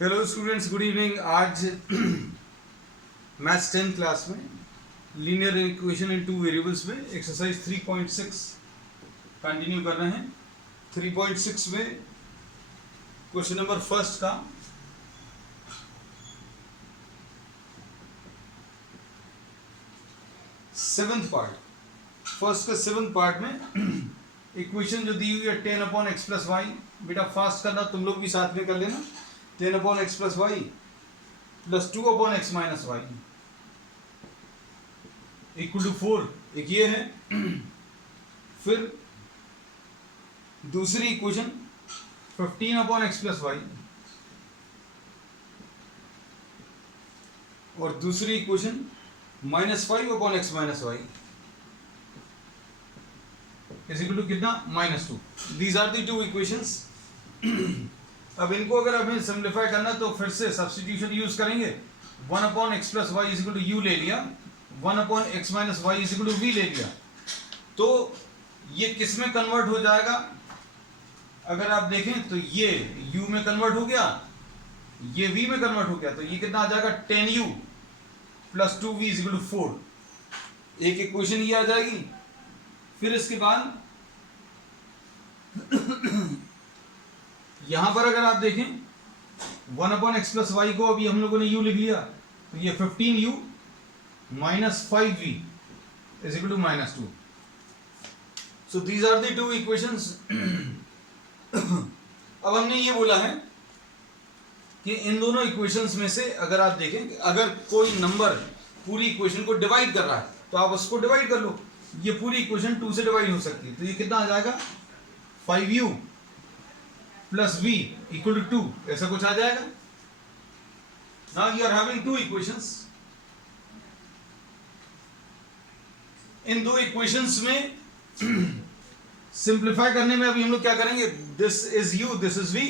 Hello students, good evening. आज maths 10 class में linear equation in two variables में exercise 3.6 continue कर रहे हैं। 3.6 में क्वेश्चन नंबर फर्स्ट का सेवंथ पार्ट में इक्वेशन जो दी हुई है 10/x+y। बेटा फास्ट करना, तुम लोग भी साथ में कर लेना। 10/x+y plus 2/x-y equal to 4, एक ये है। फिर दूसरी इक्वेशन 15/x+y और दूसरी equation -5/x-y is equal to कितना, -2। These are the two equations. अब इनको अगर हमें सिंप्लीफाई करना तो फिर से सब्स्टिट्यूशन यूज करेंगे। 1/x+y is equal to u ले लिया, 1/x-y is equal to v ले लिया। तो ये किस में कन्वर्ट हो जाएगा? अगर आप देखें तो ये u में कन्वर्ट हो गया, ये v में कन्वर्ट हो गया। तो ये कितना आ जाएगा, 10u plus 2v is equal to 4। एक इक्वेशन ये आ जाएगी। फिर इसके बाद यहां पर अगर आप देखें 1/x+y को अभी हम लोगों ने u लिख लिया, तो ये 15u minus 5v is equal to -2। So these are the two equations। अब हमने ये बोला है कि इन दोनों इक्वेशंस में से अगर आप देखें कि अगर कोई नंबर पूरी इक्वेशन को डिवाइड कर रहा है तो आप उसको डिवाइड कर लो। ये पूरी इक्वेशन 2 से डिवाइड हो सकती है। तो ये कितना आ जाएगा, 5u plus v equal to 2, ऐसा कुछ आ जाएगा। Now you are having two equations. इन दो इक्वेशंस में सिंप्लीफाई करने में अभी हम लोग क्या करेंगे, this is u, this is v,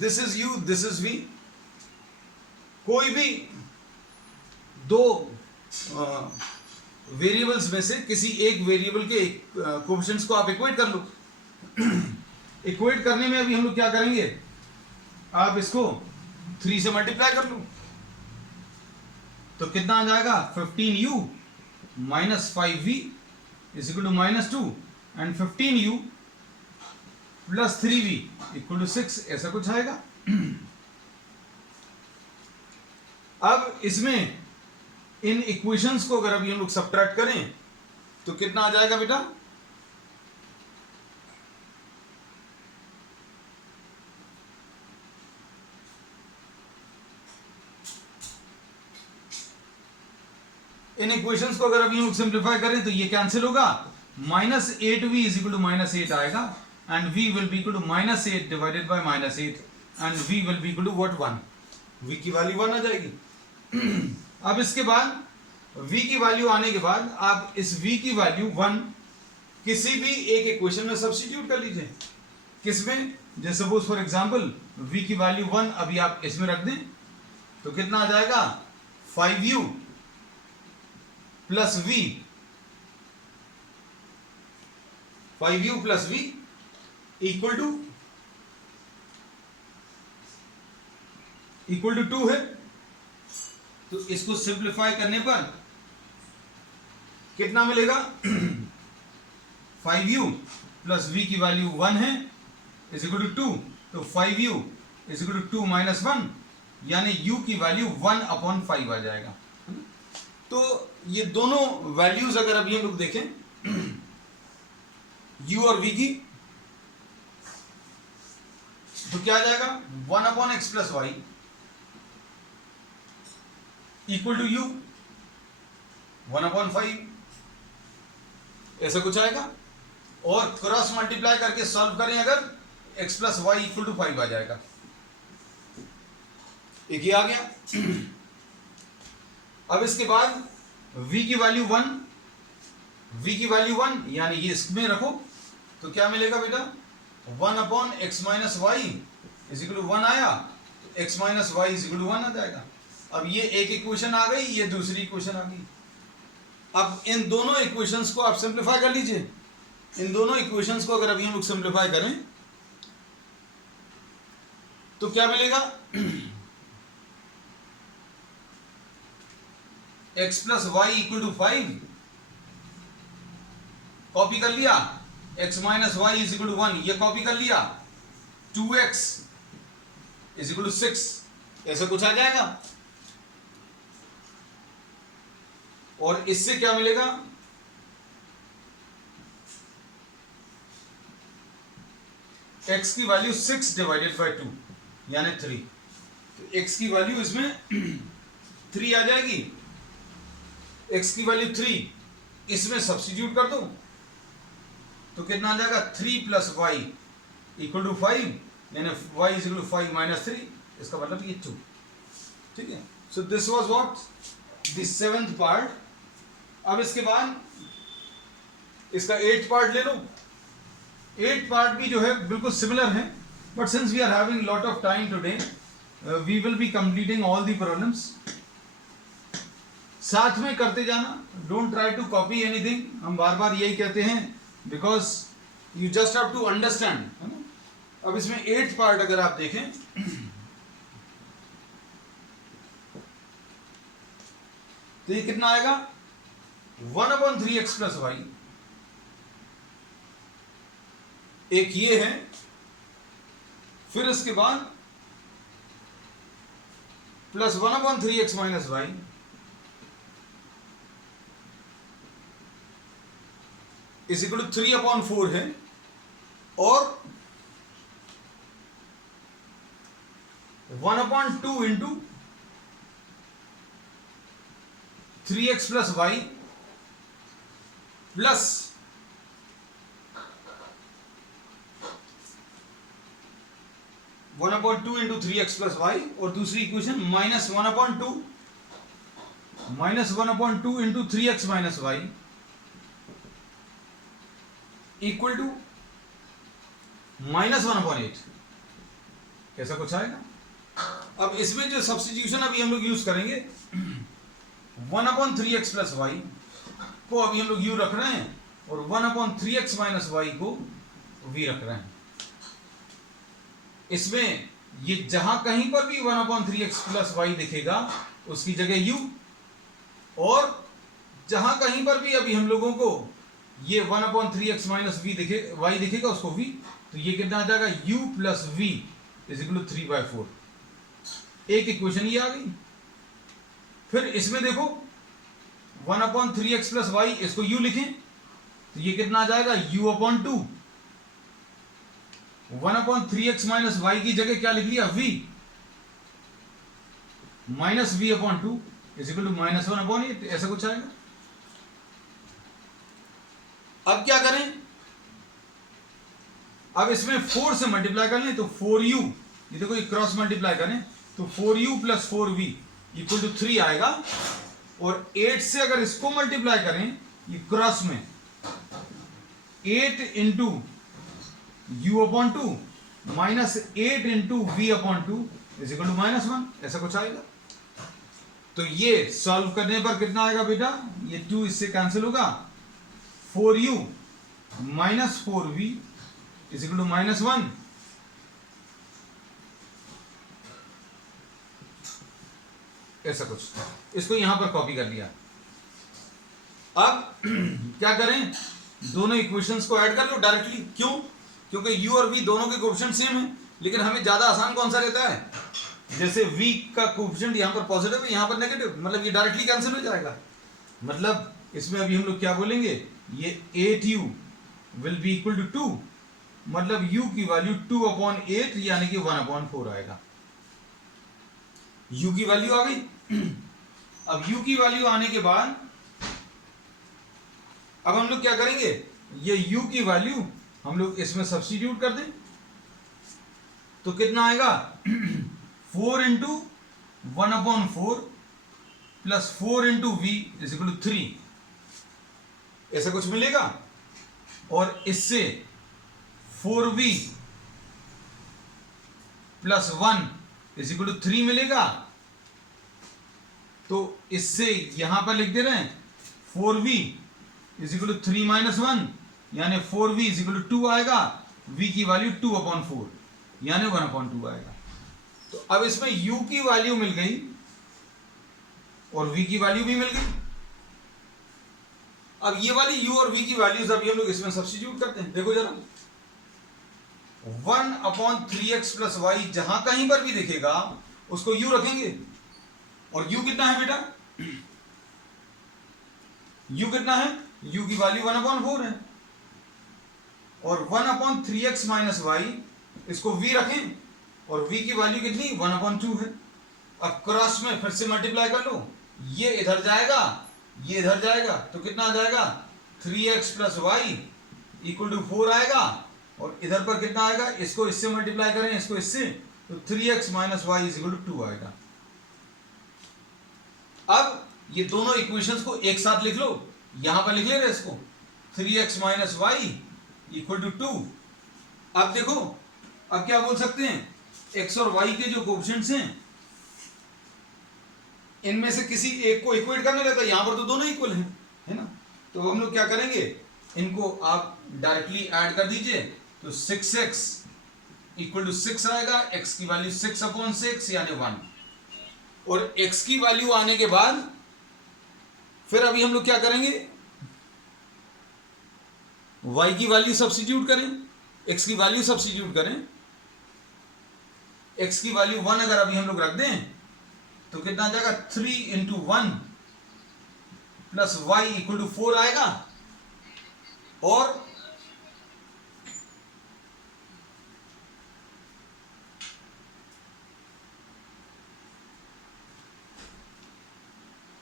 this is u, this is v। कोई भी दो वेरिएबल्स में से किसी एक वेरिएबल के कोएफिशिएंट्स को आप इक्वेट कर लो। इक्वेट करने में अभी हम लोग क्या करेंगे, आप इसको 3 से मल्टीप्लाई कर लो। तो कितना आ जाएगा, 15u minus 5v is equal to -2 and 15u plus 3v equal to 6, ऐसा कुछ आएगा। अब इसमें इन इक्वेशंस को अगर अभी हम लोग सब्ट्रैक्ट करें तो कितना आ जाएगा बेटा, इन इक्वेशंस को अगर अभी हम लोग सिंप्लीफाई करें तो ये कैंसिल होगा। -8v इज इक्वल टू -8 आएगा and v will be equal to -8 divided by -8 and v will be equal to what, 1। v की वैल्यू 1 आ जाएगी। अब इसके बाद v की वैल्यू आने के बाद आप इस v की वैल्यू 1 किसी भी एक इक्वेशन में सब्स्टिट्यूट कर लीजिए। किसमें, जैसे सपोज फॉर एग्जांपल v की वैल्यू 1 अभी आप इसमें रख दें तो कितना आ जाएगा, 5u plus v, 5u plus v equal to 2 है। तो इसको सिंप्लीफाई करने पर कितना मिलेगा, 5u प्लस v की वैल्यू 1 है इज इक्वल टू 2। तो 5u is equal to 2 minus 1, यानी u की वैल्यू 1/5 आ जाएगा। तो ये दोनों वैल्यूज अगर अभी हम लोग देखें u और v की, तो क्या आ जाएगा, 1/x+y इक्वल टू u 1/5, ऐसा कुछ आएगा। और क्रॉस मल्टीप्लाई करके सॉल्व करें अगर x+y इक्वल टू 5 आ जाएगा। एक ये आ गया। अब इसके बाद v की वैल्यू 1, यानी ये इसमें रखो तो क्या मिलेगा बेटा, 1/x-y इज इक्वल टू 1 आया, तो x-y इज इक्वल टू 1 आ जाएगा। अब ये एक इक्वेशन आ गई, ये दूसरी इक्वेशन आ गई। अब इन दोनों इक्वेशंस को आप सिंप्लीफाई कर लीजिए। इन दोनों इक्वेशंस को अगर अभी हम लोग सिंप्लीफाई करें तो क्या मिलेगा, x plus Y equal to 5, copy कर लिया। x minus Y is equal to 1, ये कॉपी कर लिया। 2x इज इक्वल टू 6, ऐसा कुछ आ जाएगा। और इससे क्या मिलेगा, x की वैल्यू 6 डिवाइडेड बाई 2 यानी 3, तो x की वैल्यू इसमें 3 आ जाएगी। x की वैल्यू 3 इसमें सब्स्टिट्यूट कर दो तो कितना आ जाएगा, 3 प्लस वाई इक्वल टू 5, यानी y is equal to 5 minus 3, इसका मतलब ये 2। ठीक है, so this was what the 7th part. अब इसके बाद इसका 8th पार्ट ले लो। 8th पार्ट भी जो है बिल्कुल सिमिलर है, but since we are having lot of time today we will be completing all the problems. साथ में करते जाना, don't try to copy anything, हम बार बार यही कहते हैं, because you just have to understand, है ना। अब इसमें 8th पार्ट अगर आप देखें तो ये कितना आएगा, 1/3x प्लस वाई, एक ये है, फिर इसके बाद plus 1/3x minus Y, is equal to 3/4 है, और 1/2 into 3x plus Y plus 1/2 into 3x plus Y, और दूसरी equation minus 1/2 into 3x minus Y equal to -1/8, कैसा कुछ आएगा। अब इसमें जो सब्स्टिट्यूशन अभी हम लोग यूज करेंगे, 1/3x प्लस वाई को अभी हम लोग u रख रहे हैं, और 1/3x माइनस वाई को v रख रहे हैं। इसमें ये जहां कहीं पर भी 1/3x प्लस वाई दिखेगा उसकी जगह u, और जहां कहीं पर भी अभी हम लोगों को ये 1/3x माइनस वाई दिखेगा उसको v, तो ये कितना आ जाएगा, u plus v is equal to 3/4। एक इक्वेशन ये आ गई। फिर इसमें देखो 1/3x प्लस वाई, इसको u लिखें तो ये कितना आ जाएगा, u/2। 1/3x माइनस वाई की जगह क्या लिख लिया, v, minus v/2 is equal to -1/8, ऐसा कुछ आएगा। अब क्या करें, अब इसमें 4 से मल्टीप्लाई कर लें तो 4u, ये देखो ये क्रॉस मल्टीप्लाई करें तो 4u plus 4v equal to 3 आएगा, और 8 से अगर इसको मल्टीप्लाई करें ये क्रॉस में, 8 into u/2 minus 8 into v/2 is equal to -1, ऐसा कुछ आएगा। तो ये सॉल्व करने पर कितना आएगा बेटा, ये 2 इससे कैंसिल होगा, 4u minus 4v is equal to -1, ऐसा कुछ। इसको यहां पर कॉपी कर लिया। अब क्या करें, दोनों इक्वेशंस को ऐड कर लो डायरेक्टली। क्यों, क्योंकि u और v दोनों के कोएफिशिएंट सेम है, लेकिन हमें ज्यादा आसान कौन सा रहता है, जैसे v का कोएफिशिएंट यहां पर पॉजिटिव है, यहां पर नेगेटिव, मतलब ये डायरेक्टली कैंसिल हो जाएगा। मतलब इसमें अभी हम लोग क्या बोलेंगे, ये 8u will be equal to 2, मतलब u की वैल्यू 2/8 यानी कि 1/4 आएगा। u की वैल्यू आ गई। अब u की वैल्यू आने के बाद अब हम लोग क्या करेंगे, ये u की वैल्यू हम लोग इसमें सब्स्टिट्यूट कर दें तो कितना आएगा, 4 into 1/4 plus 4 into V is equal to 3, ऐसा कुछ मिलेगा। और इससे 4v plus 1 is equal to 3 मिलेगा। तो इससे यहां पर लिख दे रहे हैं 4v is equal to 3 minus 1, यानी 4v इज इक्वल टू 2 आएगा, v की वैल्यू 2/4 यानी 1/2 आएगा। तो अब इसमें u की वैल्यू मिल गई और v की वैल्यू भी मिल गई। अब ये वाली u और v की वैल्यूज अभी हम लोग इसमें सब्स्टिट्यूट करते हैं। देखो जरा, 1/3x+y जहां कहीं पर भी दिखेगा उसको u रखेंगे, और u कितना है बेटा, u कितना है, u की वैल्यू 1/4 है, और 1/3x-y इसको v रखें, और v की वैल्यू कितनी 1/2 है। अब क्रॉस में फिर से मल्टीप्लाई कर लो, ये इधर जाएगा, ये इधर जाएगा, तो कितना आ जाएगा 3x+y = 4 आएगा, और इधर पर कितना आएगा, इसको इससे मल्टीप्लाई करें, इसको इससे, तो 3x - y = 2 आएगा। अब ये दोनों इक्वेशंस को एक साथ लिख लो, यहां पर लिख ले रहे इसको, 3x - y = 2। अब देखो, अब क्या बोल सकते हैं, x और y के जो कोएफिशिएंट्स हैं इनमें से किसी एक को इक्वेट करना रहता है, यहां पर तो दोनों इक्वल हैं, है ना। तो हम लोग क्या करेंगे, इनको आप डायरेक्टली ऐड कर दीजिए, तो 6x = 6 आएगा, x की वैल्यू 6/6 यानी 1, और x की वैल्यू आने के बाद फिर अभी हम लोग क्या करेंगे, y की वैल्यू सब्स्टिट्यूट करें, x की वैल्यू सब्स्टिट्यूट करें। x की वैल्यू 1 अगर अभी हम लोग रख दें तो कितना आ जाएगा, 3 × 1 + y = 4 आएगा, और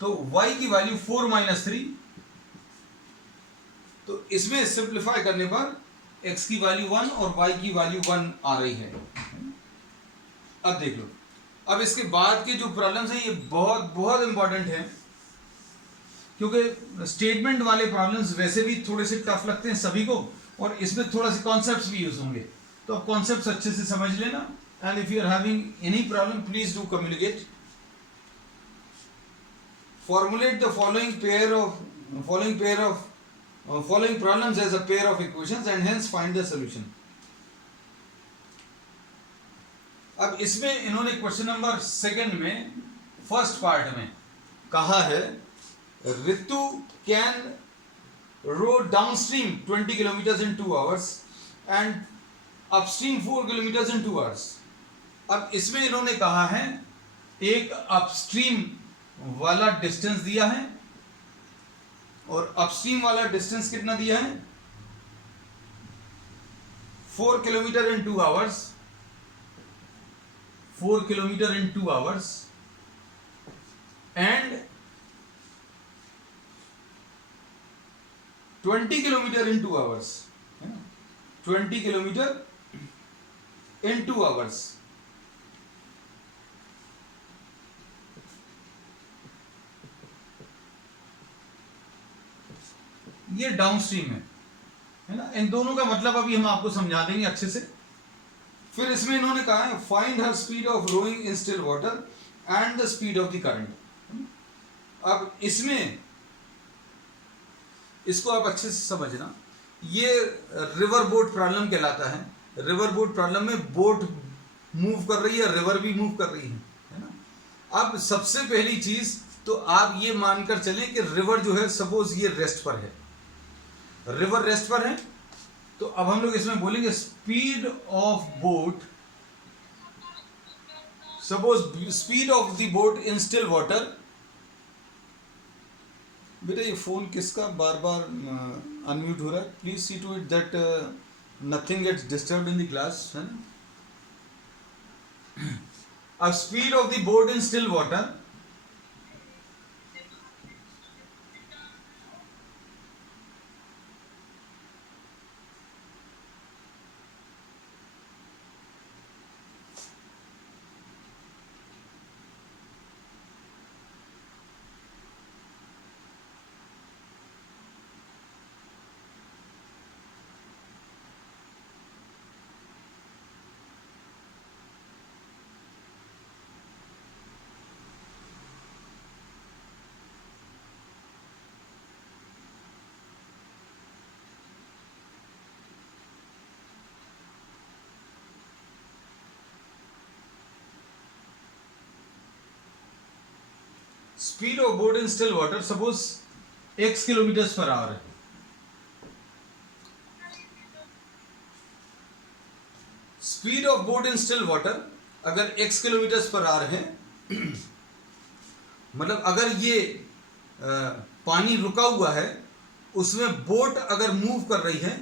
तो y की वैल्यू 4 - 3, तो इसमें सिंप्लीफाई करने पर x की वैल्यू 1 और y की वैल्यू 1 आ रही है। अब देख लो, अब इसके बाद के जो प्रॉब्लम्स हैं ये बहुत बहुत इंपॉर्टेंट हैं, क्योंकि स्टेटमेंट वाले प्रॉब्लम्स वैसे भी थोड़े से टफ लगते हैं सभी को, और इसमें थोड़ा से कॉन्सेप्ट्स भी यूज होंगे, तो आप कॉन्सेप्ट्स अच्छे से समझ लेना। And if you are having any problem please do communicate. Formulate the following problems as a pair of equations and hence find the solution। अब इसमें इन्होंने क्वेश्चन नंबर 2 में फर्स्ट पार्ट में कहा है, Ritu can row downstream 20 kilometre in 2 hours and upstream 4 kilometre in 2 hours। अब इसमें इन्होंने कहा है एक अपस्ट्रीम वाला डिस्टेंस दिया है और अपस्ट्रीम वाला डिस्टेंस कितना दिया है, 4 kilometre in 2 hours, 4 kilometre in 2 hours, and 20 kilometre in 2 hours, 20 kilometre in 2 hours। ये डाउनस्ट्रीम है ना। इन दोनों का मतलब अभी हम आपको समझा देंगे अच्छे से। फिर इसमें इन्होंने कहा है find her speed of rowing in still water and the speed of the current. अब इसमें इसको आप अच्छे से समझना, ये रिवर बोट प्रॉब्लम कहलाता है। रिवर बोट प्रॉब्लम में बोट मूव कर रही है, रिवर भी मूव कर रही है ना। अब सबसे पहली चीज तो आप ये मानकर चलें कि रिवर जो है सपोज ये रेस्ट पर है, रिवर रेस्ट पर है, तो अब हम लोग इसमें बोलेंगे speed of boat, suppose speed of the boat in still water. बेटा ये फोन किसका बार बार अनम्यूट हो रहा है, please see to it that nothing gets disturbed in the class, है ना। अब speed of the boat in still water, speed of boat in still water suppose x kilometres per hour है, speed of boat in still water अगर x kilometres per hour है, मतलब अगर ये पानी रुका हुआ है, उसमें बोट अगर मूव कर रही है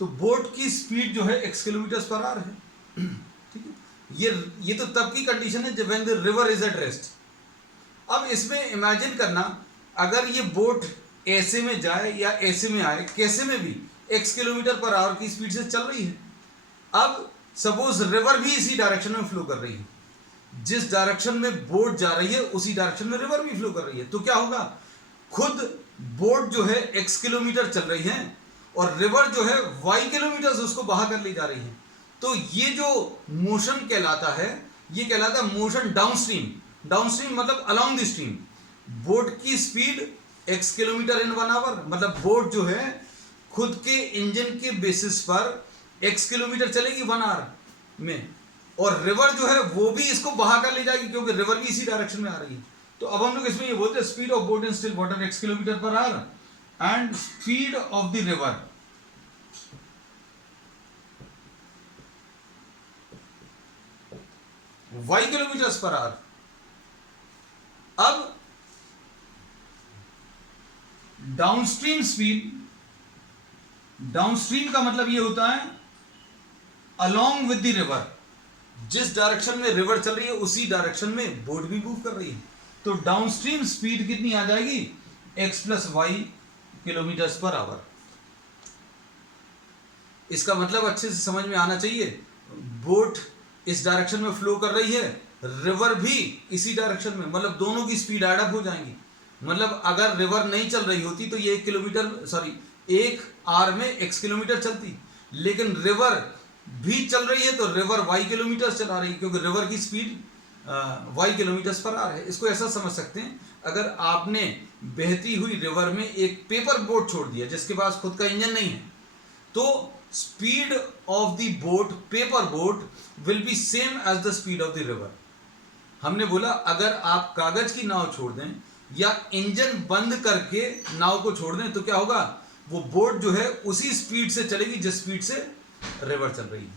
तो बोट की स्पीड जो है x किलोमीटर्स पर आवर है। ठीक है, ये तो तब की कंडीशन है जब when the river is at rest. अब इसमें इमेजिन करना, अगर ये बोट ऐसे में जाए या ऐसे में आए, कैसे में भी x किलोमीटर पर आवर की स्पीड से चल रही है। अब सपोज रिवर भी इसी डायरेक्शन में फ्लो कर रही है, जिस डायरेक्शन में बोट जा रही है उसी डायरेक्शन में रिवर भी फ्लो कर रही है, तो क्या होगा, खुद बोट जो है x किलोमीटर चल रही है और रिवर जो है y किलोमीटर उसको बहा कर ले जा रही है। तो ये जो मोशन कहलाता है, ये कहलाता है मोशन डाउनस्ट्रीम। डाउनस्ट्रीम मतलब अलोंग द स्ट्रीम। बोट की speed x kilometre in 1 hour, मतलब बोट जो है खुद के इंजन के बेसिस पर x किलोमीटर चलेगी 1 आवर में, और रिवर जो है वो भी इसको बहा कर ले जाएगी क्योंकि रिवर भी इसी डायरेक्शन में आ रही है। तो अब हम लोग इसमें ये बोलते हैं speed of boat in still water x kilometre per our and speed of the river y kilometre per hour. अब डाउनस्ट्रीम स्पीड, डाउनस्ट्रीम का मतलब ये होता है अलोंग विद द रिवर, जिस डायरेक्शन में रिवर चल रही है उसी डायरेक्शन में बोट भी मूव कर रही है। तो डाउनस्ट्रीम स्पीड कितनी आ जाएगी, x plus Y kilometre per hour. इसका मतलब अच्छे से समझ में आना चाहिए, बोट इस डायरेक्शन में फ्लो कर रही है, रिवर भी इसी डायरेक्शन में, मतलब दोनों की स्पीड एड अप हो जाएंगी। मतलब अगर रिवर नहीं चल रही होती तो ये 1 किलोमीटर सॉरी 1 आवर में x किलोमीटर चलती, लेकिन रिवर भी चल रही है तो रिवर y किलोमीटर चला रही है क्योंकि रिवर की speed y kilometre per hour है। इसको ऐसा समझ सकते हैं, अगर आपने बहती हुई रिवर में एक पेपर बोट छोड़ दिया जिसके पास खुद का इंजन नहीं है, तो speed of the boat, paper boat will be same as the speed of the river. हमने बोला अगर आप कागज की नाव छोड़ दें या इंजन बंद करके नाव को छोड़ दें तो क्या होगा, वो बोट जो है उसी स्पीड से चलेगी जिस स्पीड से रिवर चल रही है।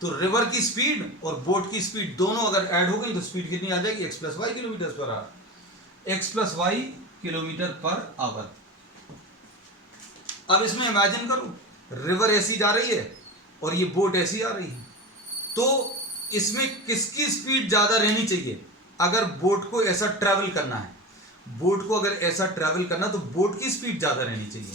तो रिवर की स्पीड और बोट की स्पीड दोनों अगर ऐड हो गई तो स्पीड कितनी आ जाएगी, x plus Y kilometre per hour, x plus Y kilometre per hour. अब इसमें इमेजिन करो, रिवर ऐसी जा रही है और ये बोट ऐसी आ रही है, तो इसमें किसकी स्पीड ज्यादा रहनी चाहिए। अगर बोट को ऐसा ट्रैवल करना है, बोट को अगर ऐसा ट्रैवल करना तो बोट की स्पीड ज्यादा रहनी चाहिए।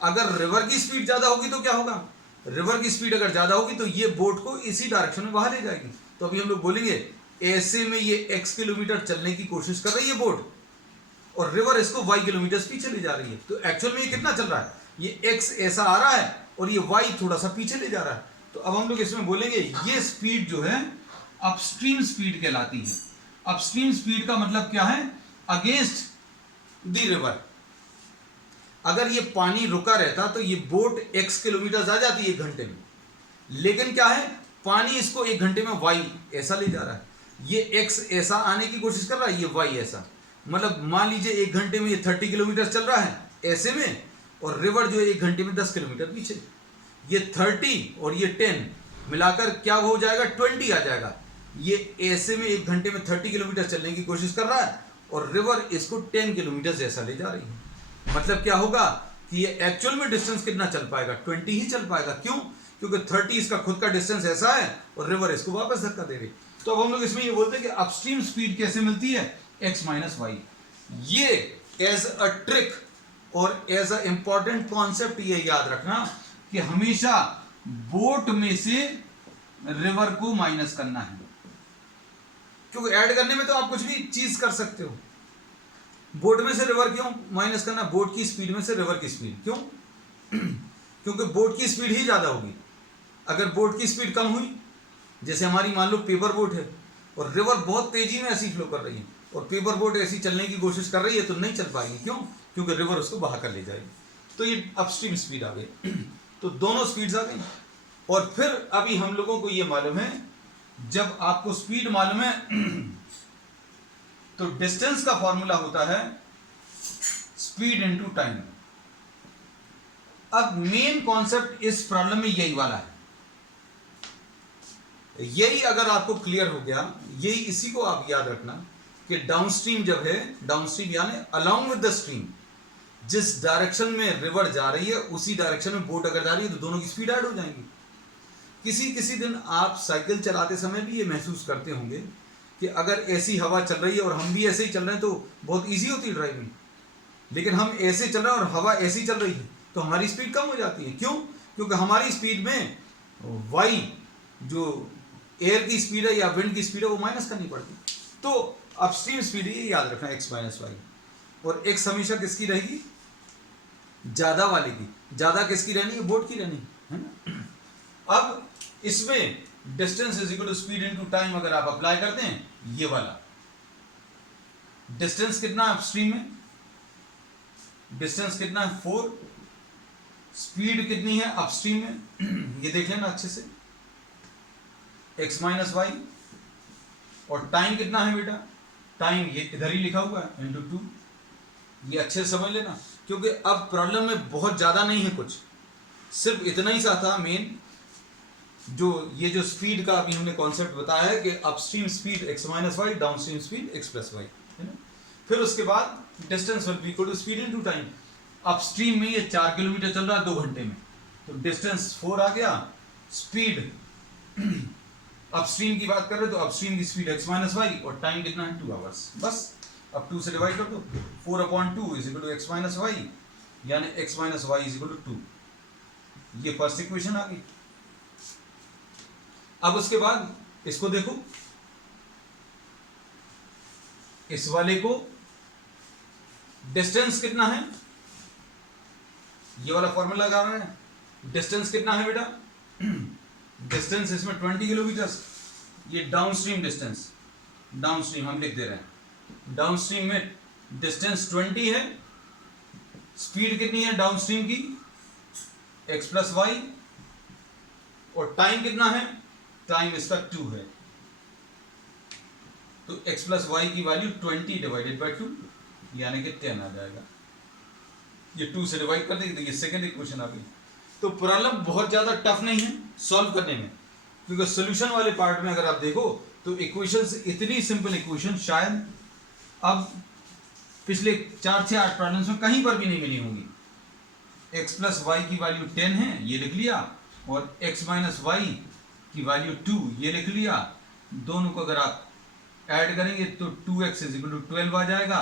अगर रिवर की स्पीड ज्यादा होगी तो क्या होगा, रिवर की स्पीड अगर ज्यादा होगी तो ये बोट को इसी डायरेक्शन में बाहर ले जाएगी। तो अभी हम लोग बोलेंगे ऐसे में ये x किलोमीटर चलने की कोशिश कर रही है बोट और रिवर इसको y किलोमीटर पीछे ले जा रही है। तो एक्चुअल में ये कितना चल रहा है, ये x ऐसा आ रहा है और ये y थोड़ा सा पीछे ले जा रहा है। तो अब हम लोग इसमें बोलेंगे ये स्पीड जो है अपस्ट्रीम स्पीड कहलाती है। अपस्ट्रीम स्पीड का मतलब क्या है, अगेंस्ट द रिवर। अगर ये पानी रुका रहता तो ये बोट x किलोमीटर आ जाती है 1 घंटे में, लेकिन क्या है, पानी इसको 1 घंटे में y ऐसा ले जा रहा है, ये x ऐसा आने की कोशिश कर रहा है, ये y ऐसा। मतलब मान लीजिए 1 घंटे में ये 30 किलोमीटर चल रहा है ऐसे में, और रिवर जो है 1 घंटे में 10 किलोमीटर पीछे। ये 30 और ये 10 मिलाकर क्या हो जाएगा, 20 आ जाएगा। ये ऐसे में 1 घंटे में 30 किलोमीटर चलने की कोशिश कर रहा है और रिवर इसको 10 किलोमीटर जैसा ले जा रही है। मतलब क्या होगा कि ये एक्चुअल में डिस्टेंस कितना चल पाएगा, 20 ही चल पाएगा। क्यों, क्योंकि 30 इसका खुद का डिस्टेंस ऐसा है और रिवर इसको वापस धक्का दे रही। तो अब हम लोग इसमें ये बोलते हैं कि अपस्ट्रीम स्पीड कैसे मिलती है, x माइनस वाई। ये एज अ ट्रिक और एज अ इंपॉर्टेंट कॉन्सेप्ट ये याद रखना कि हमेशा बोट में से रिवर को माइनस करना है, क्योंकि ऐड करने में तो आप कुछ भी चीज कर सकते हो। बोट में से रिवर क्यों माइनस करना, बोट की स्पीड में से रिवर की स्पीड क्यों, क्योंकि बोट की स्पीड ही ज्यादा होगी। अगर बोट की स्पीड कम हुई, जैसे हमारी मान लो पेपर बोट है और रिवर बहुत तेजी में ऐसी फ्लो कर रही है और पेपर बोट ऐसी चलने की कोशिश कर रही है, तो नहीं चल पाएगी। क्यों, क्योंकि रिवर उसको बहा कर ले जाएगी। तो ये अपस्ट्रीम स्पीड आ गई। तो दोनों स्पीड्स आ गई। और फिर अभी हम लोगों को ये मालूम है, जब आपको स्पीड मालूम है तो डिस्टेंस का फॉर्मूला होता है स्पीड इनटू टाइम। अब मेन कॉन्सेप्ट इस प्रॉब्लम में यही वाला है। यही अगर आपको क्लियर हो गया, यही इसी को आप याद रखना कि डाउनस्ट्रीम जब है, डाउनस्ट्रीम यानी अलोंग विद द स्ट्रीम, जिस डायरेक्शन में रिवर जा रही है उसी डायरेक्शन में बोट अगर जा रही है तो दोनों की स्पीड ऐड हो जाएंगी। किसी किसी दिन आप साइकिल चलाते समय भी ये महसूस करते होंगे कि अगर ऐसी हवा चल रही है और हम भी ऐसे ही चल रहे हैं तो बहुत इजी होती है ड्राइविंग, लेकिन हम ऐसे चल रहे हैं और हवा ऐसी चल रही है तो हमारी स्पीड कम हो जाती है। क्यों? क्योंकि हमारी स्पीड में वाई जो एयर की स्पीड है या विंड की स्पीड है वो माइनस करनी पड़ती। तो अपस्ट्रीम स्पीड ये याद रखना x माइनस वाई, और x हमेशा किसकी रहेगी? ज्यादा वाले की। ज्यादा किसकी रहनी है? बोट की रहनी है ना। अब इसमें distance is equal to speed into time अगर आप अप्लाई करते हैं, ये वाला डिस्टेंस कितना है अपस्ट्रीम में? डिस्टेंस कितना है? 4। स्पीड कितनी है अपस्ट्रीम में? ये देख लेना अच्छे से, x माइनस वाई। और टाइम कितना है बेटा? टाइम ये इधर ही लिखा हुआ है इंटू 2। ये अच्छे से समझ लेना, क्योंकि अब प्रॉब्लम में बहुत ज्यादा नहीं है कुछ, सिर्फ इतना ही सा था मेन। जो ये जो स्पीड का अभी हमने कॉन्सेप्ट बताया है कि upstream speed x minus Y, downstream speed x plus Y, है ना। फिर उसके बाद distance will be equal to speed into time. Upstream में ये 4 किलोमीटर चल रहा है 2 घंटे में, तो डिस्टेंस 4 आ गया। स्पीड अपस्ट्रीम की बात कर रहे हो तो अपस्ट्रीम की स्पीड x माइनस वाई और टाइम कितना है? 2 आवर्स। बस अब 2 से डिवाइड कर दो, 4/2 is equal to x minus Y, यानी x minus Y is equal to 2। ये फर्स्ट इक्वेशन आ गई। अब उसके बाद इसको देखो, इस वाले को डिस्टेंस कितना है, ये वाला फॉर्मूला लगा रहे हैं। डिस्टेंस कितना है बेटा? डिस्टेंस इसमें 20 किलोमीटर। ये डाउनस्ट्रीम डिस्टेंस, डाउनस्ट्रीम हम लिख दे रहे हैं। डाउनस्ट्रीम में डिस्टेंस 20 है। स्पीड कितनी है डाउनस्ट्रीम की? x plus Y. और टाइम कितना है? टाइम इसका 2 है। तो x प्लस वाई की वैल्यू 20 डिवाइडेड बाई 2 यानी कि 10 आ जाएगा। ये 2 से डिवाइड कर देंगे तो ये सेकंड इक्वेशन आ गई। तो प्रॉब्लम बहुत ज्यादा टफ नहीं है सॉल्व करने में, क्योंकि सॉल्यूशन वाले पार्ट में अगर आप देखो तो इक्वेशंस इतनी सिंपल इक्वेशन शायद अब पिछले 4 से 8 प्रॉब्लम्स में कहीं पर भी नहीं मिली होंगी। x प्लस वाई की वैल्यू 10 है, ये लिख लिया, और x माइनस वाई की वैल्यू 2 ये लिख लिया। दोनों को अगर आप ऐड करेंगे तो 2x इज इक्वल टू 12 आ जाएगा,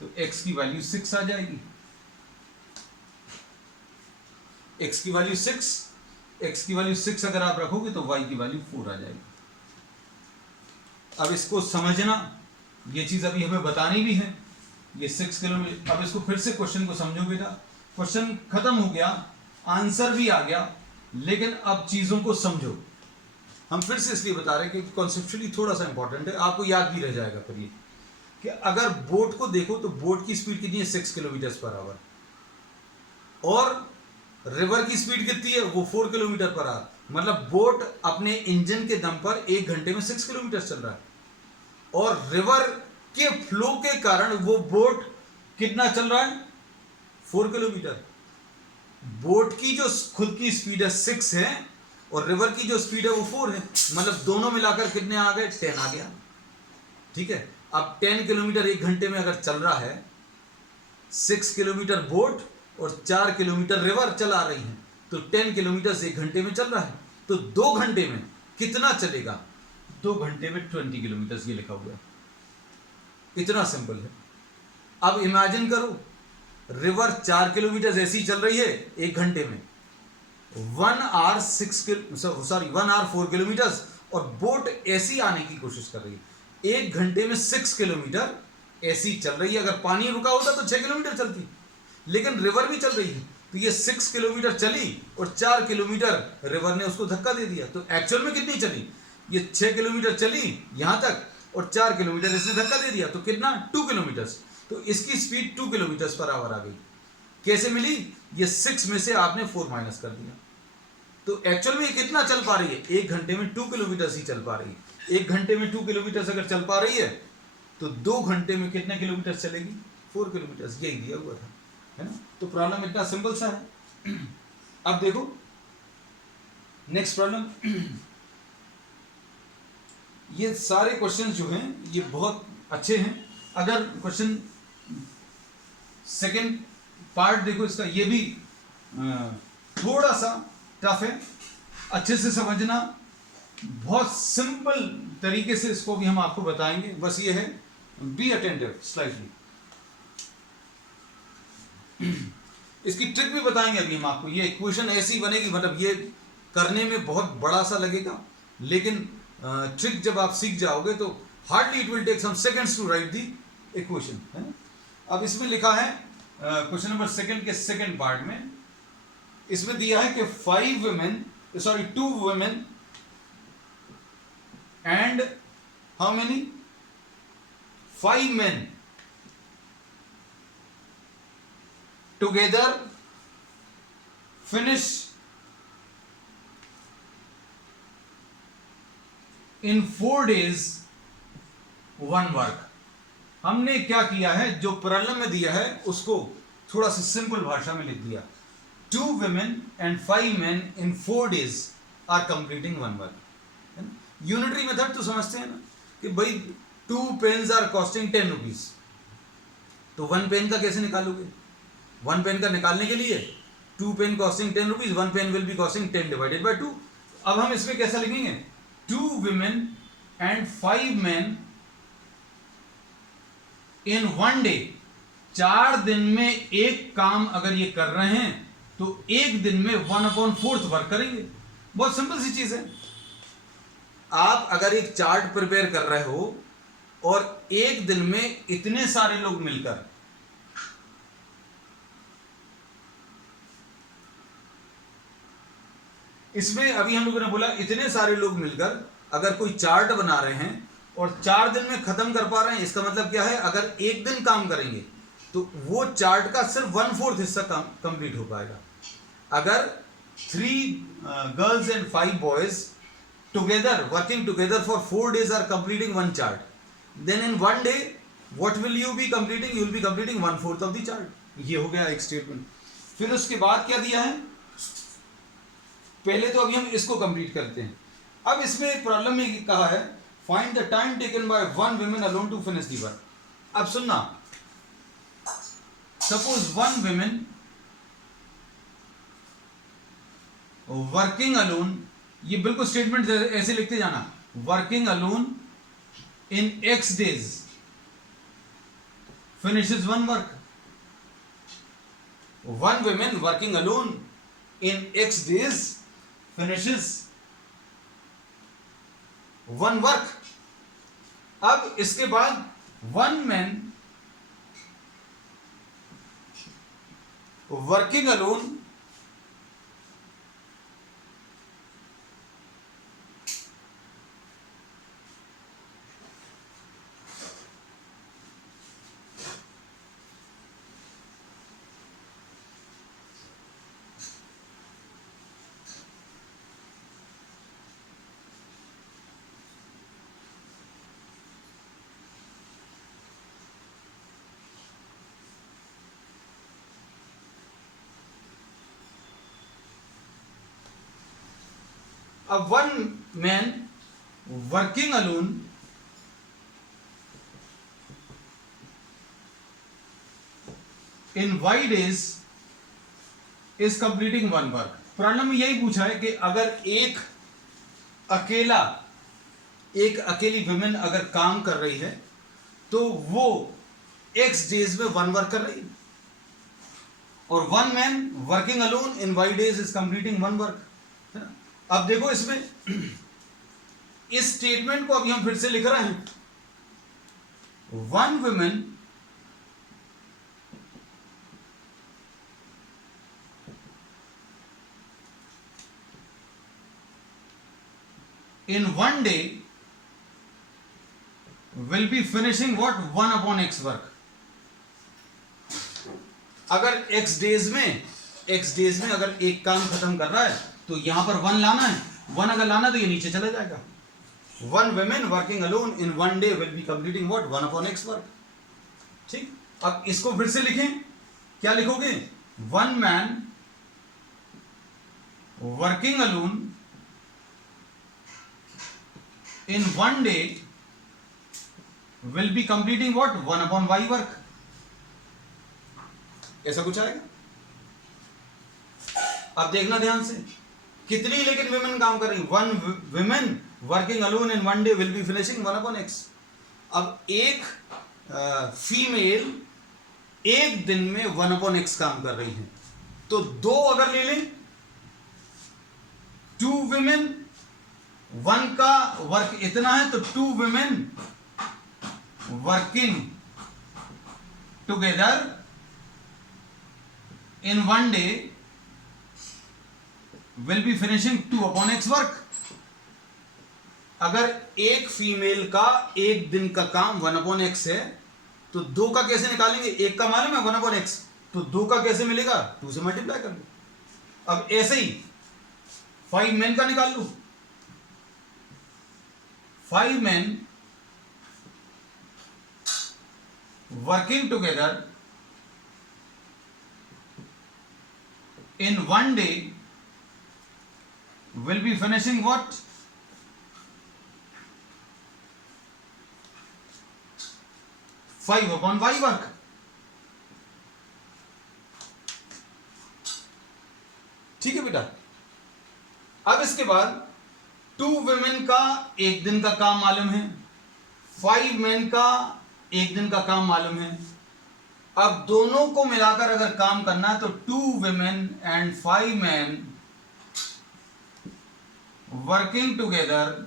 तो x की वैल्यू 6 आ जाएगी। x की वैल्यू 6, x की वैल्यू 6 अगर आप रखोगे तो y की वैल्यू 4 आ जाएगी। अब इसको समझना, ये चीज अभी हमें बतानी भी है, ये 6 किलोमीटर। अब इसको फिर से क्वेश्चन को समझो बेटा। क्वेश्चन खत्म हो गया, आंसर भी आ गया, लेकिन अब चीजों को समझो। हम फिर से इसलिए बता रहे हैं कि कॉन्सेप्चुअली थोड़ा सा इंपॉर्टेंट है, आपको याद भी रह जाएगा फिर ये कि अगर बोट को देखो तो बोट की स्पीड कितनी है? 6 किलोमीटर पर आवर, और रिवर की स्पीड कितनी है? वो 4 किलोमीटर पर आवर। मतलब बोट अपने इंजन के दम पर 1 घंटे में 6 किलोमीटर चल रहा है, और रिवर के फ्लो के कारण वो बोट कितना चल रहा है? 4 किलोमीटर। बोट की जो खुद की स्पीड है 6 है, और रिवर की जो स्पीड है वो 4 है। मतलब दोनों मिलाकर कितने आ गए? 10 आ गया। ठीक है। अब 10 किलोमीटर 1 घंटे में अगर चल रहा है, 6 किलोमीटर बोट और 4 किलोमीटर रिवर चला रही है, तो 10 किलोमीटर 1 घंटे में चल रहा है, तो 2 घंटे में कितना चलेगा? 2 घंटे में 20 किलोमीटर ये लिखा हुआ है। इतना सिंपल है। अब इमेजिन करो, रिवर 4 किलोमीटर ऐसी चल रही है 1 घंटे में, 1 आवर 4 किलोमीटर, और बोट ऐसी आने की कोशिश कर रही है 1 घंटे में 6 किलोमीटर ऐसी चल रही है। अगर पानी रुका होता तो 6 किलोमीटर चलती, लेकिन रिवर भी चल रही है, तो ये 6 किलोमीटर चली और 4 किलोमीटर रिवर ने उसको धक्का दे दिया। तो एक्चुअल में कितनी चली? ये 6 किलोमीटर चली यहां तक और 4 किलोमीटर इसने धक्का दे दिया, तो कितना? 2 किलोमीटर। तो इसकी स्पीड 2 किलोमीटर पर आवर आ गई। कैसे मिली? ये 6 में से आपने 4 माइनस कर दिया। तो एक्चुअल में ये कितना चल पा रही है? 1 घंटे में 2 किलोमीटर ही चल पा रही है। 1 घंटे में 2 किलोमीटर अगर चल पा रही है तो 2 घंटे में कितने किलोमीटर चलेगी? 4 किलोमीटर, यही दिया हुआ था, है ना। तो प्रॉब्लम इतना सिंपल सा है। अब देखो नेक्स्ट प्रॉब्लम। ये सारे क्वेश्चन जो हैं ये बहुत अच्छे हैं। अगर क्वेश्चन सेकंड पार्ट देखो इसका, ये भी थोड़ा सा टफ है, अच्छे से समझना, बहुत सिंपल तरीके से इसको भी हम आपको बताएंगे। बस ये है, बी अटेंटिव स्लाइटली। इसकी ट्रिक भी बताएंगे अभी हम आपको। ये इक्वेशन ऐसी बनेगी, मतलब ये करने में बहुत बड़ा सा लगेगा, लेकिन ट्रिक जब आप सीख जाओगे तो hardly it will take some seconds to write the equation, है ना। अब इसमें लिखा है क्वेश्चन नंबर सेकंड के सेकंड पार्ट में, इसमें दिया है कि 2 women and how many 5 men together finish in 4 days one work। हमने क्या किया है, जो प्रॉब्लम में दिया है उसको थोड़ा सा सिंपल भाषा में लिख दिया। 2 women and 5 men in 4 days are completing one work, है ना। यूनिटरी मेथड तो समझते हैं ना, कि भाई 2 पेन्स आर कॉस्टिंग 10 रुपीज, तो 1 पेन का कैसे निकालोगे? 1 पेन का निकालने के लिए 2 pen costing 10 rupees, 1 pen will be costing 10 divided by 2। अब हम इसमें कैसा लिखेंगे? 2 women and 5 men in 1 day, 4 दिन में एक काम अगर ये कर रहे हैं तो एक दिन में 1/4 वर्क करेंगे। बहुत सिंपल सी चीज है। आप अगर एक चार्ट प्रिपेयर कर रहे हो और एक दिन में इतने सारे लोग मिलकर, इसमें अभी हम लोगों ने बोला इतने सारे लोग मिलकर अगर कोई चार्ट बना रहे हैं और 4 दिन में खत्म कर पा रहे हैं, इसका मतलब क्या है, अगर एक दिन काम करेंगे तो वो चार्ट का सिर्फ 1/4 हिस्सा कंप्लीट हो पाएगा। अगर 3 girls and 5 boys together working together for 4 days are completing 1 chart, then in 1 day what will you be completing? You will be completing 1/4 of the chart. ये हो गया एक स्टेटमेंट। फिर उसके बाद क्या दिया है, पहले तो अभी हम इसको कंप्लीट करते हैं। अब इसमें एक प्रॉब्लम में कहा है find the time taken by 1 woman alone to finish the work. अब सुनना, सपोज 1 woman वर्किंग अलोन, ये बिल्कुल स्टेटमेंट ऐसे लिखते जाना, working alone in X days finishes 1 work। 1 woman working alone in X days finishes 1 work। अब इसके बाद 1 man working alone अब 1 man working alone in Y days is completing 1 work। Problem में यही पूछा है कि अगर एक अकेली वुमेन अगर काम कर रही है तो वो X days में 1 वर्क कर रही है, और 1 man working alone in Y days is completing 1 work, है ना। अब देखो इसमें इस स्टेटमेंट को अभी हम फिर से लिख रहे हैं, 1 woman in 1 day will be finishing what? 1/X work। अगर X days में अगर एक काम खत्म कर रहा है तो यहां पर 1 लाना है, 1 अगर लाना तो ये नीचे चला जाएगा, 1 women working alone in one day will be completing what? 1 upon x work. ठीक, अब इसको फिर से लिखें, क्या लिखोगे? 1 man working alone in one day will be completing what? 1 upon y work. ऐसा कुछ आएगा. अब देखना ध्यान से, कितनी लेकिन विमेन काम कर रही? 1 women working alone in one day will be finishing 1 upon x. अब एक फीमेल एक दिन में 1 upon x काम कर रही है, तो 2 अगर ले लें, 2 women, 1 का वर्क इतना है, तो 2 women working together in one day will be finishing 2 upon x work. अगर एक फीमेल का एक दिन का काम 1 upon x है, तो 2 का कैसे निकालेंगे? एक का मालूम है 1 upon x, तो 2 का कैसे मिलेगा? 2 से मल्टीप्लाई कर लो. अब ऐसे ही 5 men का निकाल लो. 5 men working together in one day will be finishing what? 5 upon y work. ठीक है बेटा. अब इसके बाद 2 women का एक दिन का काम मालूम है, 5 men का एक दिन का काम मालूम है. अब दोनों को मिलाकर अगर काम करना है, तो 2 women and 5 men working together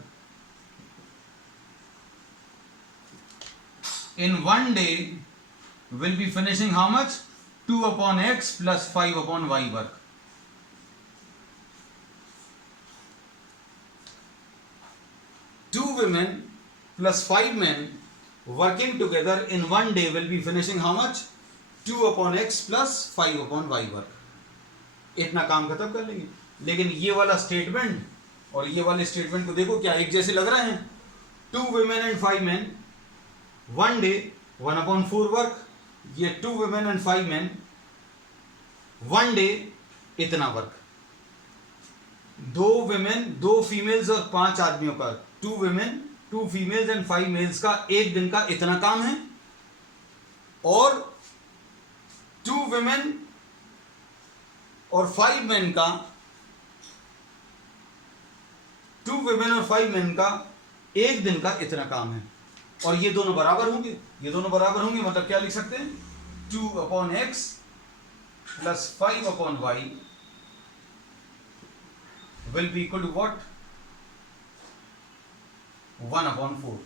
in one day will be finishing how much? 2 upon x plus 5 upon y work. Two women plus 5 men working together in one day will be finishing how much? 2 upon x plus 5 upon y work. इतना काम खत्म कर लेंगे. लेकिन ये वाला statement और ये वाले स्टेटमेंट को देखो, क्या एक जैसे लग रहे हैं? 2 women and 5 men one day 1 upon 4 work. ये 2 women and 5 men one day इतना वर्क. 2 women, 2 फीमेल्स और 5 आदमियों का, 2 women, 2 फीमेल्स एंड 5 मेल्स का एक दिन का इतना काम है. और 2 women और 5 men का, 2 women और 5 men का एक दिन का इतना काम है. और ये दोनों बराबर होंगे, ये दोनों बराबर होंगे, मतलब क्या लिख सकते हैं? 2 upon x plus 5 upon y will be equal to what? 1 upon 4.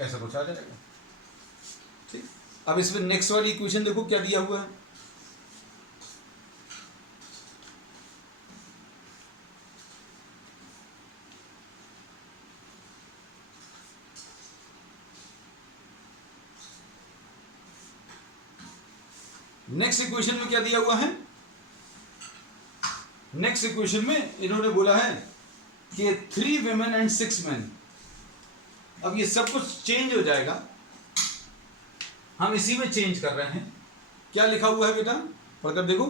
ऐसा कुछ आ जाएगा. ठीक. अब इसमें नेक्स्ट वाली इक्वेशन देखो क्या दिया हुआ है. नेक्स्ट इक्वेशन में क्या दिया हुआ है? नेक्स्ट इक्वेशन में इन्होंने बोला है कि 3 women and 6 men. अब ये सब कुछ चेंज हो जाएगा, हम इसी में चेंज कर रहे हैं. क्या लिखा हुआ है बेटा? पढ़कर देखो.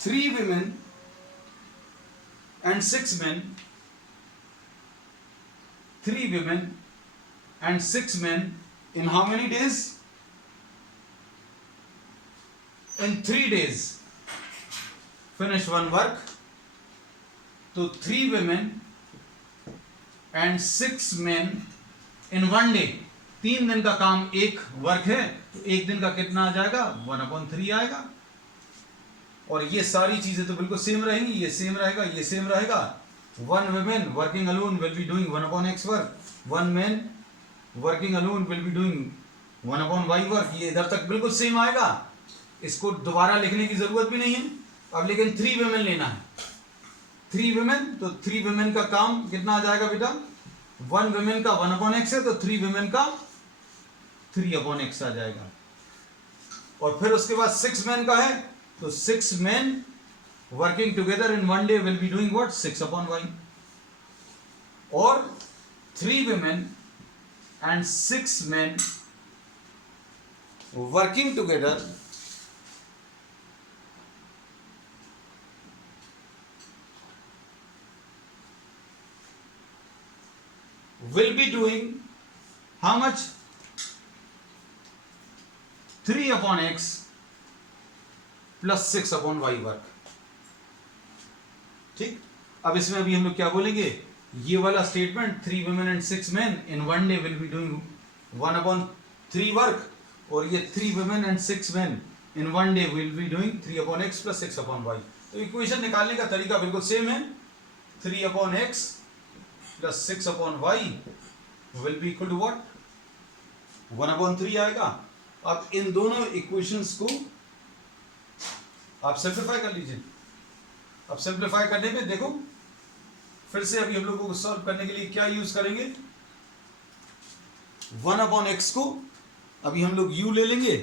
3 women and 6 men. 3 women and 6 men in how many days? In 3 days finish one work. तो 3 women and 6 men in one day, 3 दिन का काम एक वर्क है, तो एक दिन का कितना आ जाएगा? 1 upon 3 आएगा. और ये सारी चीजें तो बिल्कुल सेम रहेंगी, ये सेम रहेगा, ये सेम रहेगा. 1 woman working alone will be doing 1 upon x work. 1 man working alone will be doing 1 upon y work. ये इधर तक बिल्कुल सेम आएगा, इसको दोबारा लिखने की जरूरत भी नहीं है. अब लेकिन 3 women लेना है. 3 women, तो 3 women का काम कितना आ जाएगा बेटा? 1 women का 1 upon x है, तो 3 women का 3 upon x आ जाएगा. और फिर उसके बाद 6 men का है, तो 6 men working together in one day will be doing what? 6 upon y. Or 3 women and 6 men working together will be doing how much? 3 upon x plus 6 upon Y work. ठीक. अब इसमें अभी हम लोग क्या बोलेंगे? ये वाला statement 3 women and 6 men in one day will be doing 1 upon 3 work, और ये 3 women and 6 men in one day will be doing 3 upon x plus 6 upon y. तो इक्वेशन निकालने का तरीका बिल्कुल सेम है. 3 upon x plus 6 upon y will be equal to what? 1 upon 3 आएगा. अब इन दोनों इक्वेशंस को आप सिंप्लीफाई कर लीजिए. अब सिंप्लीफाई करने में देखो, फिर से अभी हम लोगों को सॉल्व करने के लिए क्या यूज करेंगे? 1 अपॉन एक्स को अभी हम लोग u ले लेंगे.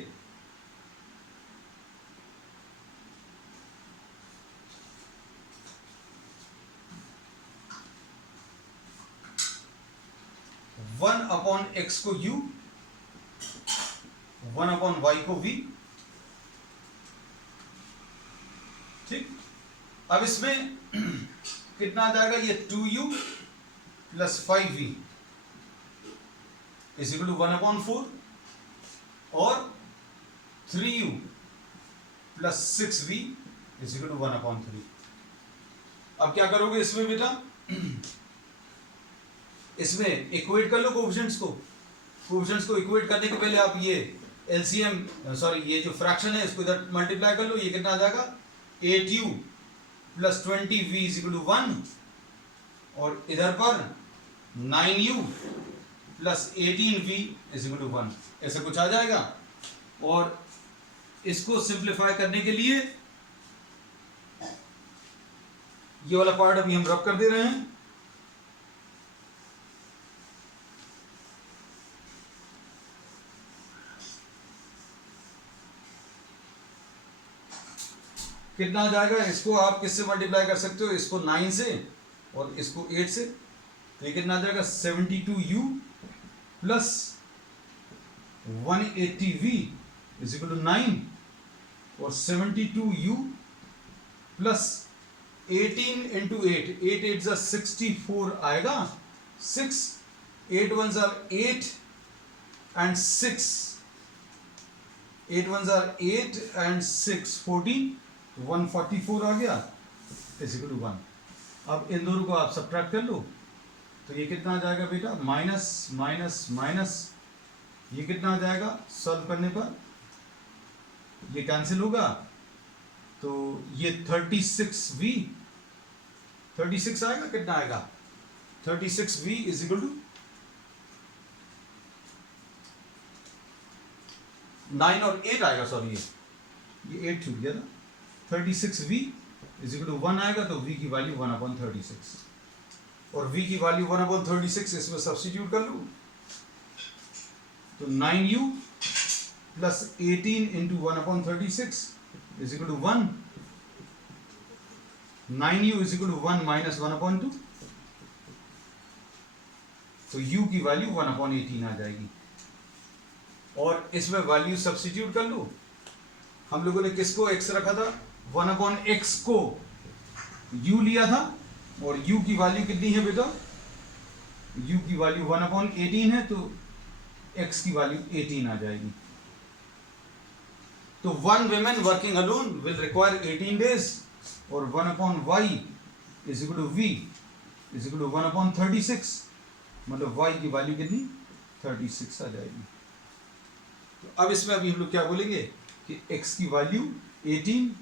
वन अपॉन एक्स को u, 1 अपॉन y को v. ठीक. अब इसमें कितना आ जाएगा? ये 2u plus 5v is equal to 1 upon 4, और 3u plus 6v is equal to 1 upon 3. अब क्या करोगे इसमें बेटा? इसमें इक्वेट कर लो कोएफिशिएंट्स को. कोएफिशिएंट्स को इक्वेट करने के पहले आप ये एलसीएम ये जो फ्रैक्शन है इसको इधर मल्टीप्लाई कर लो. ये कितना आ जाएगा? 8u plus 20v is equal to 1, और इधर पर 9u plus 18v is equal to 1. ऐसा कुछ आ जाएगा. और इसको सिंप्लीफाई करने के लिए ये वाला पार्ट अभी हम रब कर दे रहे हैं. कितना आ जाएगा? इसको आप किससे मल्टीप्लाई कर सकते हो? इसको 9 से और इसको 8 से. तो ये कितना आ जाएगा? 72u plus 180v is equal to 9, और 72u प्लस 18 इंटू 8, 8 8 जा 64 आएगा. 6 8 1 जा 8 एंड 6 8 1 जा 8 एंड 6 14, 144 आ गया इज इक्वल टू 1. अब इन दोनों को आप सब्ट्रैक्ट कर लो. तो ये कितना आ जाएगा बेटा? Minus minus minus. ये कितना आ जाएगा सॉल्व करने पर? ये कैंसिल होगा. तो ये 36v 36 आएगा. कितना आएगा? 36v इज इक्वल टू 9 और 8 आएगा. सॉरी ये 8 छूट गया ना. 36v इज इक्वल टू 1 आएगा. तो v की वैल्यू 1 अपॉन 36, और v की वैल्यू 1 अपॉन 36 इसमें सब्स्टिट्यूट कर लूँ. तो 9u plus 18 into 1 upon 36 is equal to 1. 9u is equal to 1 minus 1 upon 2. तो u की वैल्यू 1 अपॉन 18 आ जाएगी. और इसमें वैल्यू सब्स्टिट्यूट कर लो. हम लोगों ने किसको x रखा था? 1 अपॉन x को u लिया था, और u की वैल्यू कितनी है बेटा? u की वैल्यू 1 अपॉन 18 है, तो x की वैल्यू 18 आ जाएगी. तो 1 women working alone will require 18 days, और 1 upon y is equal to v is equal to 1 upon 36, मतलब y की वैल्यू कितनी? 36 आ जाएगी. तो अब इसमें अभी हम लोग क्या बोलेंगे कि x की वैल्यू 18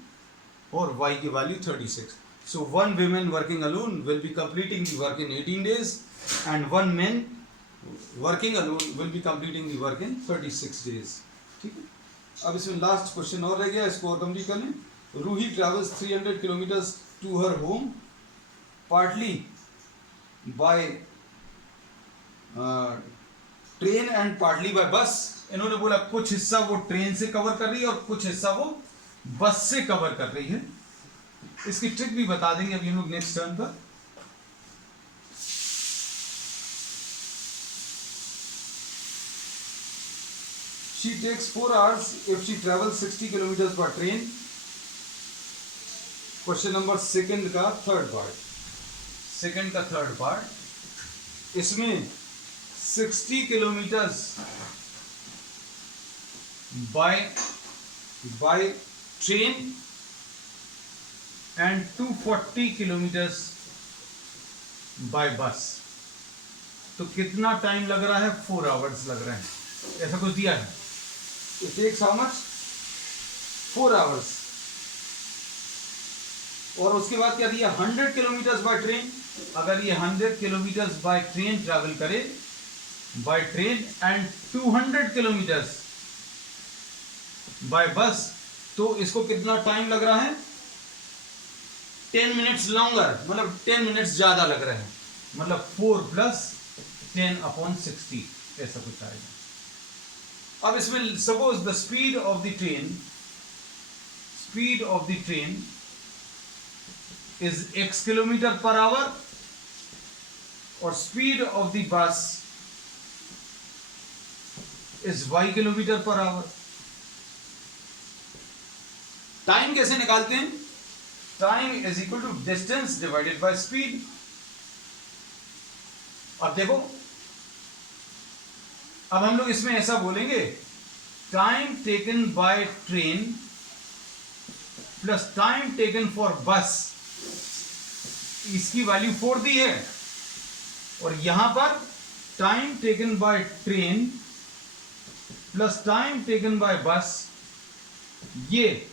और y की value 36. So 1 woman working alone will be completing the work in 18 days, and 1 man working alone will be completing the work in 36 days. ठीक है. अब इसमें लास्ट क्वेश्चन और रह गया, इसको और कंप्लीट कर लें. Ruhi travels 300 kilometers to her home, partly by train and partly by bus. इन्होंने बोला कुछ हिस्सा वो ट्रेन से कवर कर रही है और कुछ हिस्सा वो बस से कवर कर रही है. इसकी ट्रिक भी बता देंगे अभी हम लोग नेक्स्ट टर्न पर। She takes 4 hours if she travels 60 kilometers by train. Question number second का थर्ड पार्ट, इसमें 60 kilometres by train and 240 kilometres by bus. तो कितना टाइम लग रहा है? 4 आवर्स लग रहे हैं, ऐसा कुछ दिया है। It takes how much? 4 hours। और उसके बाद क्या दिया? 100 किलोमीटर्स बाय ट्रेन। अगर ये 100 किलोमीटर्स बाय ट्रेन ट्रैवल करे by train and 200 kilometres by bus, तो इसको कितना टाइम लग रहा है? 10 मिनट्स लॉन्गर, मतलब 10 मिनट्स ज्यादा लग रहे हैं, मतलब 4 + 10/60 ऐसा कुछ आएगा। अब इसमें suppose the speed of the train is x kilometre per hour और speed of the bus is y kilometre per hour. Time कैसे निकालते हैं? Time is equal to distance divided by speed. अब देखो, अब हम लोग इसमें ऐसा बोलेंगे, time taken by train plus time taken for bus, इसकी वैल्यू 4 दी है, और यहां पर time taken by train plus time taken bye बस, ये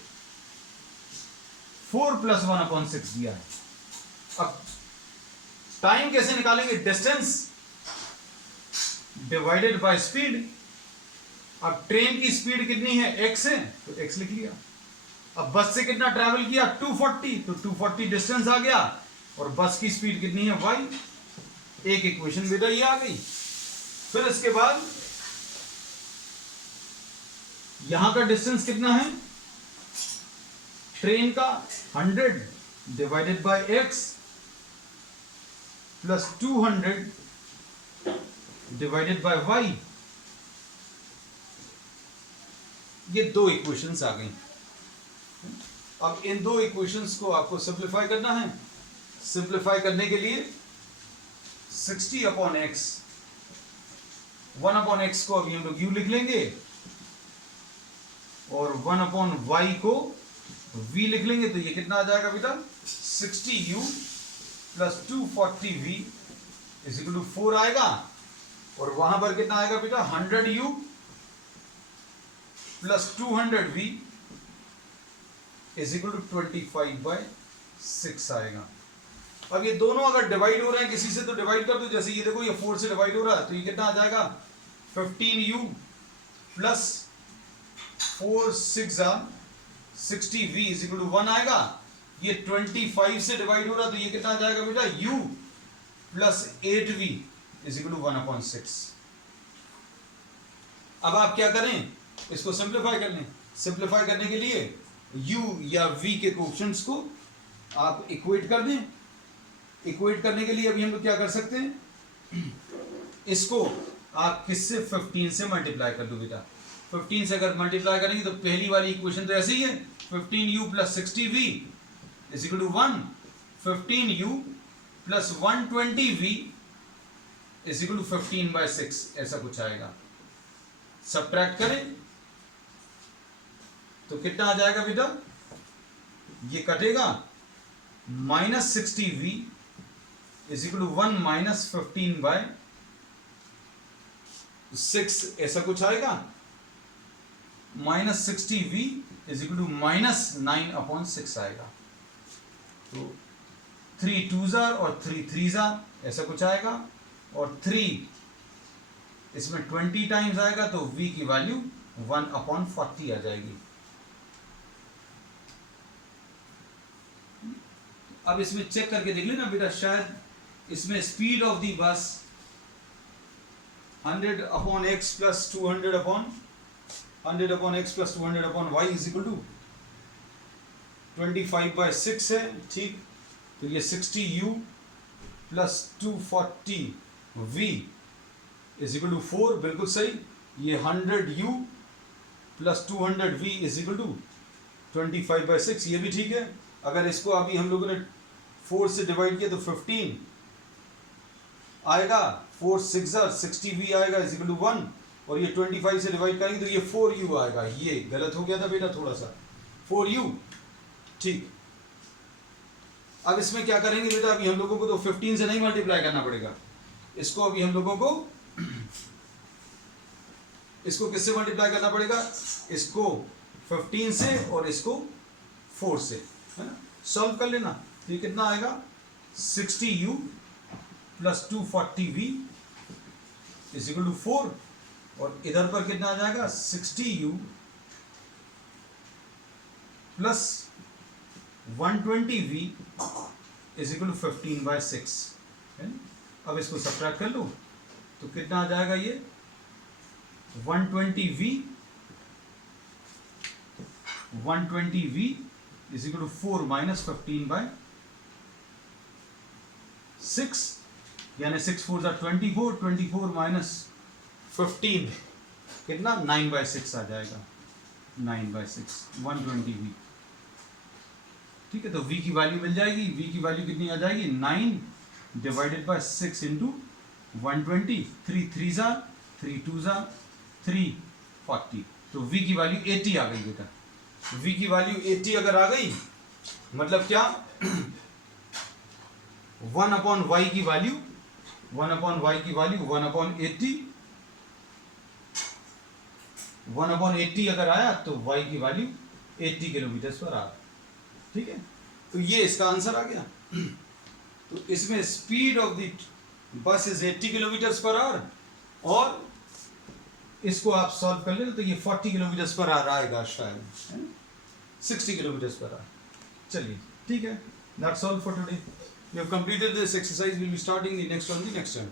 4 + 1/6 दिया है। अब टाइम कैसे निकालेंगे? Distance divided by speed. अब ट्रेन की स्पीड कितनी है? x है, तो x लिख लिया। अब बस से कितना ट्रैवल किया? 240, तो 240 डिस्टेंस आ गया, और बस की स्पीड कितनी है? y। एक इक्वेशन बेटा ये आ गई। फिर इसके बाद यहां का डिस्टेंस कितना है? ट्रेन का 100 divided by x plus 200 divided by y। ये 2 इक्वेशंस आ गई। अब इन 2 इक्वेशंस को आपको सिंप्लीफाई करना है। सिंप्लीफाई करने के लिए 60/x 1/x को अभी हम लोग u लिख लेंगे, और 1/y को v लिख लेंगे। तो ये कितना आ जाएगा बेटा? 60u plus 240v is equal to 4 आएगा, और वहां पर कितना आएगा बेटा? 100u plus 200v is equal to 25/6 आएगा। अब ये दोनों अगर डिवाइड हो रहे हैं किसी से, तो डिवाइड कर दो। जैसे ये देखो, ये 4 से डिवाइड हो रहा है, तो ये कितना आ जाएगा? 15u plus 4 6 60v is equal to 1 आएगा। ये 25 से डिवाइड हो रहा है, तो ये कितना आ जाएगा बेटा? u plus 8v is equal to 1/6। अब आप क्या करें? इसको सिंप्लीफाई कर लें। सिंप्लीफाई करने के लिए u या v के कोएफिशिएंट्स को आप इक्वेट कर दें। इक्वेट करने के लिए अभी हम लोग क्या कर सकते हैं? इसको आप किससे? 15 से मल्टीप्लाई कर दो बेटा। 15 से अगर मल्टीप्लाई करेंगे तो पहली वाली इक्वेशन तो ऐसे ही है, 15u plus 60v is equal to 1। 15u plus 120v is equal to 15/6 ऐसा कुछ आएगा। सबट्रैक्ट करें तो कितना आ जाएगा बेटा? ये कटेगा, -60v इज इक्वल टू 1 - 15/6 ऐसा कुछ आएगा। -60v इज इक्वल टू -9/6 आएगा। तो 3 2s और 3 3s ऐसा कुछ आएगा, और 3 इसमें 20 टाइम्स आएगा, तो v की वैल्यू 1/40 आ जाएगी। अब इसमें चेक करके देख लेना बेटा, शायद इसमें speed of the bus 100/x plus 200/100/x plus 200/y is equal to 25/6 है, ठीक। तो ये 60u plus 240v is equal to 4, बिल्कुल सही। ये 100u plus 200v is equal to 25/6, ये भी ठीक है। अगर इसको अभी हम लोगों ने 4 से डिवाइड किया तो 15 आएगा, 4 6 60v आएगा इज इक्वल टू 1, और ये 25 से डिवाइड करेंगे तो ये 4u आएगा। ये गलत हो गया था बेटा थोड़ा सा, 4u, ठीक। अब इसमें क्या करेंगे बेटा, अभी हम लोगों को तो 15 से नहीं मल्टीप्लाई करना पड़ेगा, इसको अभी हम लोगों को इसको किससे मल्टीप्लाई करना पड़ेगा, इसको 15 से और इसको 4 से, है ना। सॉल्व कर लेना, तो ये कितना आएगा, 60u plus 240v is equal to 4, और इधर पर कितना आ जाएगा, 60u plus 120v is equal to 15/6, है ना। अब इसको सब्ट्रैक्ट कर लो तो कितना आ जाएगा, ये 120v is equal to 4 minus 15/6, यानी 6 4 24, 24 माइनस 15 कितना, 9/6 आ जाएगा, 9/6 120v, ठीक है। तो v की वैल्यू मिल जाएगी, v की वैल्यू कितनी आ जाएगी, 9 डिवाइडेड बाय 6 इंटू 120, 3 3 3 2 340, तो v की वैल्यू 80 आ गई बेटा। v की वैल्यू 80 अगर आ गई, मतलब क्या, 1/y की वैल्यू 1/80 अगर आया तो y की वैल्यू 80 किलोमीटर पर आवर, ठीक है। तो ये इसका आंसर आ गया। तो इसमें स्पीड ऑफ द बस इज 80 किलोमीटर पर आवर, और इसको आप सॉल्व कर ले तो ये 40 किलोमीटर पर आवर आएगा शायद, 60 किलोमीटर पर आवर। चलिए ठीक है, that's all for today. We have completed this exercise. We will be starting the next one the next time.